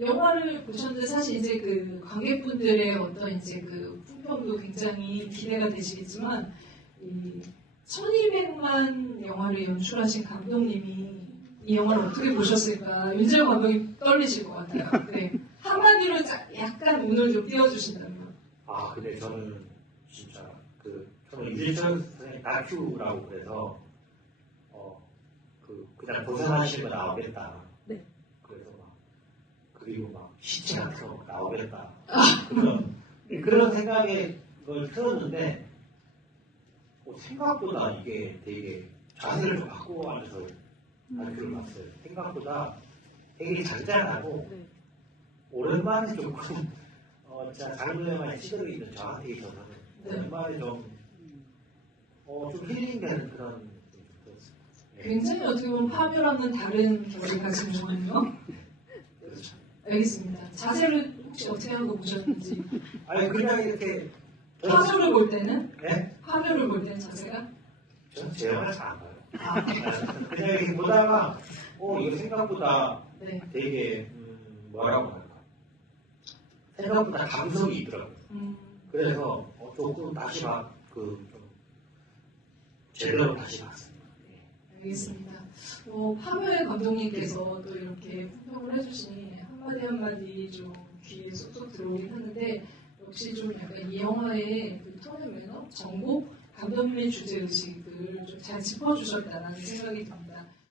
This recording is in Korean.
영화를 보셨는데 사실 이제 그 관객분들의 어떤 이제 그 풍평도 굉장히 기대가 되시겠지만 이 1200만 영화를 연출하신 감독님이 이 영화를 어떻게 보셨을까 윤재영 감독이 떨리실 것 같아요. 네. 한마디로 자- 약간 오늘 좀 띄워주신다면. 아 근데 저는 진짜 그 저는 유재천 선생님 다큐라고 그래서 어 그 그냥 고생하시면 나오겠다. 네. 그리고 막 시체 같은 거 나오겠다. 그런 그런 생각에 그걸 틀었는데 어, 생각보다 이게 되게 자세를 좀 바꾸고 하면서 다큐를 봤어요. 생각보다 되게 잔잔하고 네. 오랜만에 조금 어, 장르에만 시들어 있는 저한테 있어서는 네. 오랜만에 좀, 어, 좀 힐링되는 그런. 굉장히 어떻게 보면 파묘랑은 다른 결을 가진 영화네요. 그렇죠. 알겠습니다. 자세를 혹시 어떻게 하는 거 보셨는지. 아니 그냥 이렇게 파묘를 볼 때는? 네? 파묘를 볼 때는 자세가? 저는 제 영화를 잘안 봐요. 아, 그냥 이렇게 보다가 어 이거 생각보다 네. 되게 음, 뭐라고 할까 생각보다 감성이 있더라고요. 음, 그래서 어, 조금 다시 막그좀 제대로 다시 봤습니다. 네. 알겠습니다. 어, 파묘의 감독님께서 또 이렇게 평을 해주시니 한마디 한마디 좀 귀에 쏙쏙 들어오긴 하는데 역시 좀 약간 이 영화의 그 톤의 매너, 정보, 감독님의 주제 의식을 좀 잘 짚어주셨다는 생각이 듭니다.